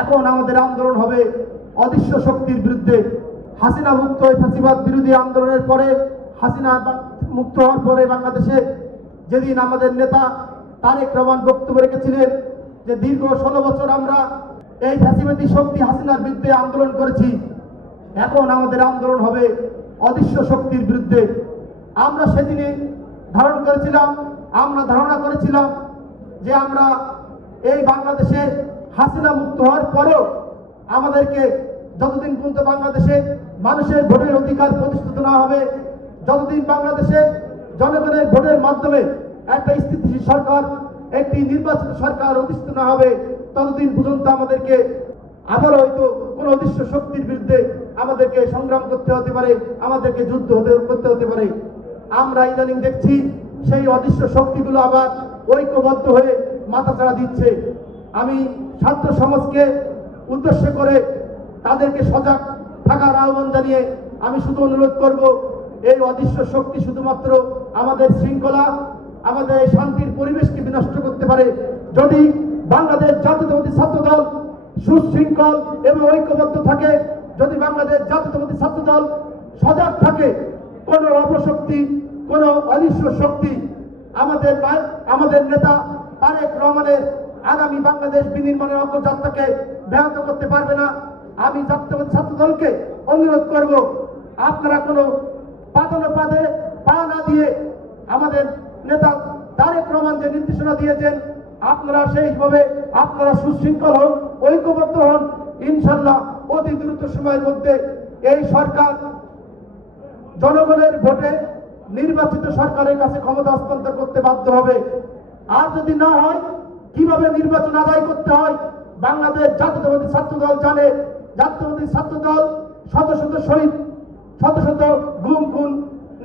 এখন আমাদের আন্দোলন হবে অদৃশ্য শক্তির বিরুদ্ধে। হাসিনা মুক্ত ফ্যাসিবাদ বিরোধী আন্দোলনের পরে, হাসিনা মুক্ত হওয়ার পরে বাংলাদেশে যেদিন আমাদের নেতা তারেক রহমান বক্তব্য রেখেছিলেন যে দীর্ঘ 16 বছর আমরা এই ফ্যাসিবাদী শক্তি হাসিনার বিরুদ্ধে আন্দোলন করেছি, এখন আমাদের আন্দোলন হবে অদৃশ্য শক্তির বিরুদ্ধে। আমরা সেদিনে ধারণা করেছিলাম যে আমরা এই বাংলাদেশে হাসিনা মুক্ত হওয়ার পরেও আমাদেরকে যতদিন পর্যন্ত বাংলাদেশে মানুষের ভোটের অধিকার প্রতিষ্ঠিত না হবে, যতদিন বাংলাদেশে জনগণের ভোটের মাধ্যমে একটা স্থিতিশীল সরকার, একটি নির্বাচিত সরকার অধিষ্ঠিত না হবে, ততদিন পর্যন্ত আমাদেরকে আবার হয়তো কোন অদৃশ্য শক্তির বিরুদ্ধে আমাদেরকে সংগ্রাম করতে হতে পারে, আমাদেরকে যুদ্ধ করতে হতে পারে। আমরা ইদানিং দেখছি সেই অদৃশ্য শক্তিগুলো আবার ঐক্যবদ্ধ হয়ে মাথাচাড়া দিচ্ছে। আমি ছাত্র সমাজকে উদ্দেশ্য করে তাদেরকে সজাগ থাকার আহ্বান জানিয়ে আমি শুধু অনুরোধ করব, এই অদৃশ্য শক্তি শুধুমাত্র আমাদের শৃঙ্খলা, আমাদের শান্তির পরিবেশকে বিনষ্ট করতে পারে। যদি বাংলাদেশ জাতীয়তাবাদী ছাত্রদল সুশৃঙ্খল এবং ঐক্যবদ্ধ থাকে, যদি বাংলাদেশ জাতীয়তাবাদী ছাত্রদল সজাগ থাকে, কোন অপশক্তি, কোন অদৃশ্য শক্তি আমাদের নেতা তারেক রহমানের আগামী বাংলাদেশ বিনির্মাণের অগ্রযাত্রাকে ব্যাহত করতে পারবে না। আমি জাতীয়তাবাদী ছাত্রদলকে অনুরোধ করব, আপনারা কোনো পাদে পা না দিয়ে আমাদের নেতা তারেক রহমান যে নির্দেশনা দিয়েছেন, আপনারা সেইভাবে আপনারা সুশৃঙ্খল হন, ঐক্যবদ্ধ হন। ইনশাল্লাহ অতি দ্রুত সময়ের মধ্যে এই সরকার জনগণের ভোটে নির্বাচিত সরকারের কাছে ক্ষমতা হস্তান্তর করতে বাধ্য হবে। আর যদি না হয়, কিভাবে নির্বাচন আদায় করতে হয় বাংলাদেশ জাতীয়তাবাদী ছাত্রদল জানে। জাতীয়তাবাদী ছাত্রদল শত শত শহীদ, শত শত গুম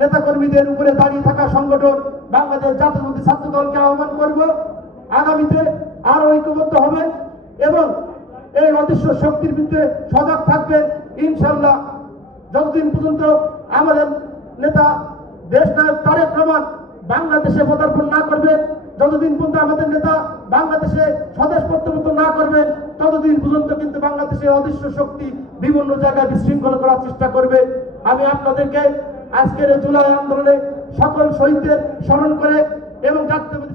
নেতাকর্মীদের উপরে দাঁড়িয়ে থাকা সংগঠন। বাংলাদেশ জাতীয়তাবাদী ছাত্রদলকে আহ্বান করব, আগামীতে আরো ঐক্যবদ্ধ হবে এবং এই অদৃশ্য শক্তির বিরুদ্ধে সজাগ থাকবেন। ইনশাল্লাহ যতদিন পর্যন্ত আমাদের নেতা দেশনায়ক তারেক রহমান বাংলাদেশে পদার্পণ না করবেন, যতদিন পর্যন্ত আমাদের নেতা বাংলাদেশে স্বদেশ প্রত্যাবর্তন না করবেন, ততদিন পর্যন্ত কিন্তু বাংলাদেশের অদৃশ্য শক্তি বিভিন্ন জায়গায় বিশৃঙ্খল করার চেষ্টা করবে। আমি আপনাদেরকে আজকের জুলাই আন্দোলনে সকল শহীদদের স্মরণ করে এবং জাতীয়তাবাদী